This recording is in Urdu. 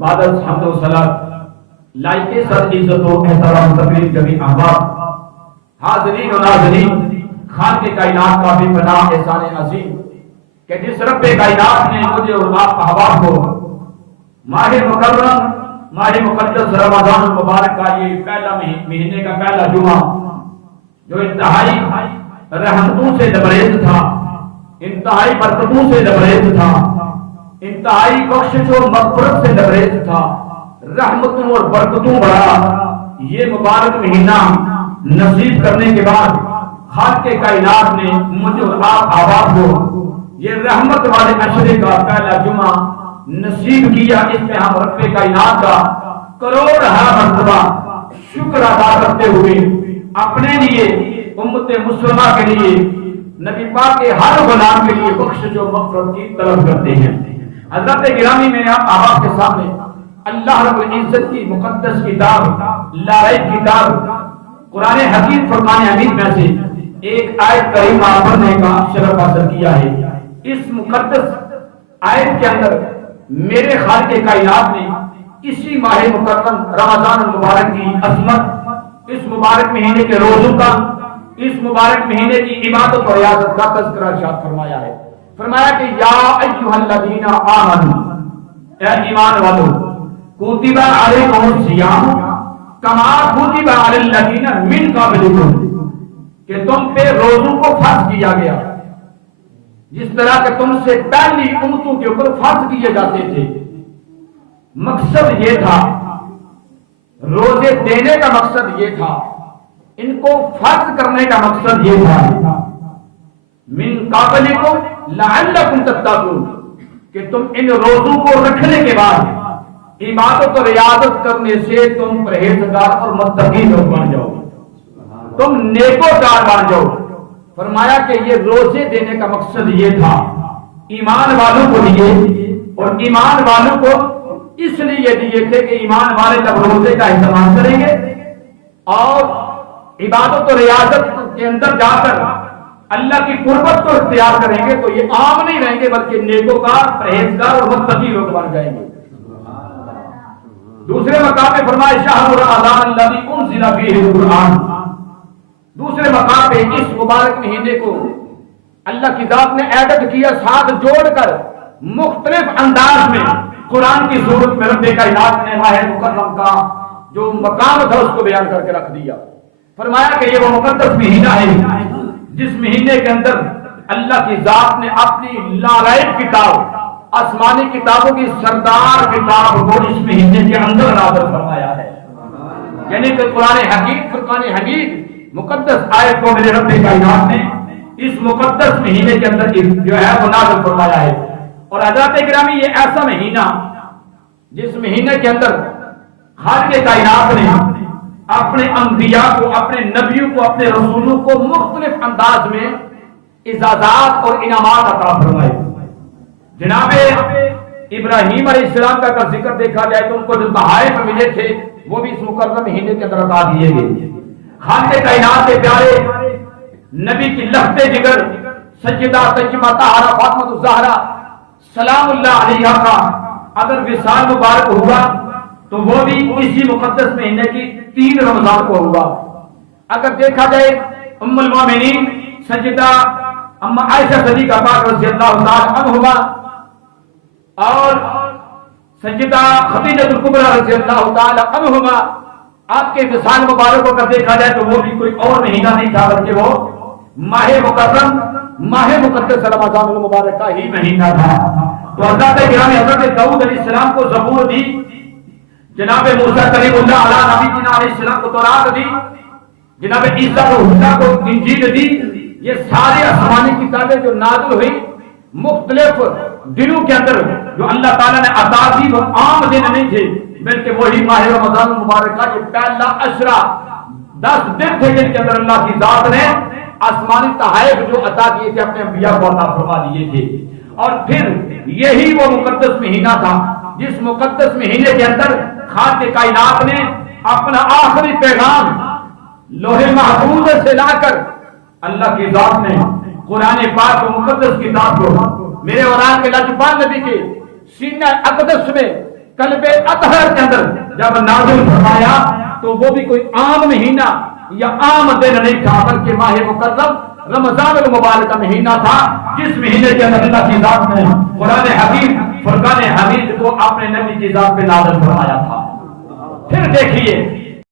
بعد از حمد و صلات لائق سر عزت و احترام تقریب جمی احباب حاضرین و ناظرین، خالق کائنات کا بھی پناہ احسان عظیم کہ جس رب کائنات نے مجھے اور آپ احباب کو ماہ مکرم ماہ مقدس رمضان المبارک کا یہ پہلا مہینے کا پہلا جمعہ جو انتہائی رحمتوں سے لبریز تھا، انتہائی برکتوں سے لبریز تھا، انتہائی بخشش و مغفرت سے لبریز تھا، رحمتوں اور برکتوں بڑا یہ مبارک مہینہ نصیب کرنے کے بعد خالق کائنات نے مجھے اور آپ احباب کو یہ رحمت والے عشرے کا پہلا جمعہ نصیب کیا۔ اس میں ہم رب کائنات کا کروڑہا مرتبہ شکر ادا کرتے ہوئے اپنے لیے، امت مسلمہ کے لیے، نبی پاک کے ہر غلام کے لیے بخشش و مغفرت کی طلب کرتے ہیں۔ حضرت گرامی، میں نے آپ احباب کے سامنے اللہ رب العزت کی مقدس کتاب، لارائب کتاب قرآن حکیم فرقان حمید میں سے ایک آیت کریمہ پڑھنے کا شرف حاصل کیا ہے۔ اس مقدس آیت کے اندر میرے خالق کائنات نے اسی ماہ مکرم رمضان المبارک کی عظمت، اس مبارک مہینے کے روزوں کا، اس مبارک مہینے کی عبادت اور ریاضت کا تذکرہ ارشاد فرمایا ہے۔ فرمایا کہ یا ایھا الذین آمنوا، اے ایمان والو، کتب علیکم الصیام کما کتب علی الذین من قبلکم، کہ تم پہ روزوں کو فرض کیا گیا جس طرح کہ تم سے پہلی امتوں کے اوپر فرض کیے جاتے تھے۔ مقصد یہ تھا، روزے دینے کا مقصد یہ تھا، ان کو فرض کرنے کا مقصد یہ تھا، من قبلکم لعلکم تتقون، کہ تم ان روزوں کو رکھنے کے بعد عبادت اور ریاضت کرنے سے تم پرہیزگار اور متقی لوگ بن جاؤ، تم نیکوکار بن جاؤ۔ فرمایا کہ یہ روزے دینے کا مقصد یہ تھا ایمان والوں کو دیے، اور ایمان والوں کو اس لیے دیے تھے کہ ایمان والے جب روزے کا اہتمام کریں گے اور عبادت و ریاضت کے اندر جا کر اللہ کی قربت کو اختیار کریں گے تو یہ عام نہیں رہیں گے بلکہ نیکوکار، پرہیزگار اور متقی لوگ بن جائیں گے۔ دوسرے مقام پہ فرمایا شہر رمضان الذی انزل فیہ القرآن، دوسرے مقام پہ اس مبارک مہینے کو اللہ کی ذات نے ایڈٹ کیا، ساتھ جوڑ کر مختلف انداز میں قرآن کی صورت میں رب کائنات نے ماہ مکرم کا جو مقام تھا اس کو بیان کر کے رکھ دیا۔ فرمایا کہ یہ وہ مقدس مہینہ ہے جس مہینے کے اندر اللہ کی ذات نے اپنی لارائب کتاب، آسمانی کتابوں کی سردار کتاب کو اس مہینے کے اندر نازل فرمایا ہے، یعنی کہ قرآن حکیم فرقان حمید مقدس آیت کو میرے رب کائنات نے اس مقدس مہینے کے اندر جو ہے وہ نازل فرمایا ہے۔ اور حضرات گرامی، یہ ایسا مہینہ جس مہینے کے اندر خالق کائنات نے اپنے انبیاء کو، اپنے نبیوں کو، اپنے رسولوں کو مختلف انداز میں اعزازات اور انعامات عطا فرمائے۔ جناب ابراہیم علیہ السلام کا اگر ذکر دیکھا جائے تو ان کو جو تحائف ملے تھے وہ بھی اس مکرم مہینے کے اندر عطا دیے گئے۔ خالق کائنات کے پیارے نبی کی لخت جگر سیدہ طیبہ طاہرہ فاطمہ الزہرا سلام اللہ علیہا کا اگر وصال مبارک ہوا تو وہ بھی اسی مقدس مہینے کی 3 رمضان کو ہوا۔ اگر دیکھا جائے ام المومنین سیدہ اما عائشہ صدیقہ پاک رضی اللہ تعالی عنہما اور سیدہ خدیجہ الکبریٰ رضی اللہ تعالی عنہما، آپ کے وصال مبارک کو اگر دیکھا جائے تو وہ بھی کوئی اور مہینہ نہیں تھا بلکہ وہ ماہ مکرم، ماہ مقدس رمضان المبارک کا ہی مہینہ تھا۔ تو حضرت گرامی، حضرت داؤد علیہ السلام کو زبور دی، جناب موسیٰ کلیم اللہ علیہ نبی جناب علیہ السلام کو تورات دی، جناب عیسیٰ کو حجہ کو انجیل دی۔ یہ سارے آسمانی کتابیں جو نازل ہوئی مختلف دنوں کے اندر جو اللہ تعالیٰ نے عطا کی، وہ عام دن نہیں تھے بلکہ وہی ماہ رمضان المبارک کا یہ پہلا عشرہ 10 دن تھے جن کے اندر اللہ کی ذات نے آسمانی تحائف جو عطا کیے تھے اپنے انبیاء کو عطا فرما دیے تھے۔ اور پھر یہی وہ مقدس مہینہ تھا جس مقدس مہینے کے اندر خالق کائنات نے اپنا آخری پیغام لوح محفوظ سے لا کر اللہ کی ذات نے قرآن پاک و مقدس کتاب کو میرے اور آپ کے لاجواب نبی کے سینہ اقدس میں قلب اطہر کے اندر جب نازل فرمایا تو وہ بھی کوئی عام مہینہ یا عام دن نہیں تھا، بلکہ ماہ مکرم رمضان المبارک کا مہینہ تھا، جس مہینے کے اندر اللہ کی ذات نے قرآن حکیم فرقان حمید کو اپنے نبی کی ذات پہ نازل فرمایا تھا۔ پھر دیکھیے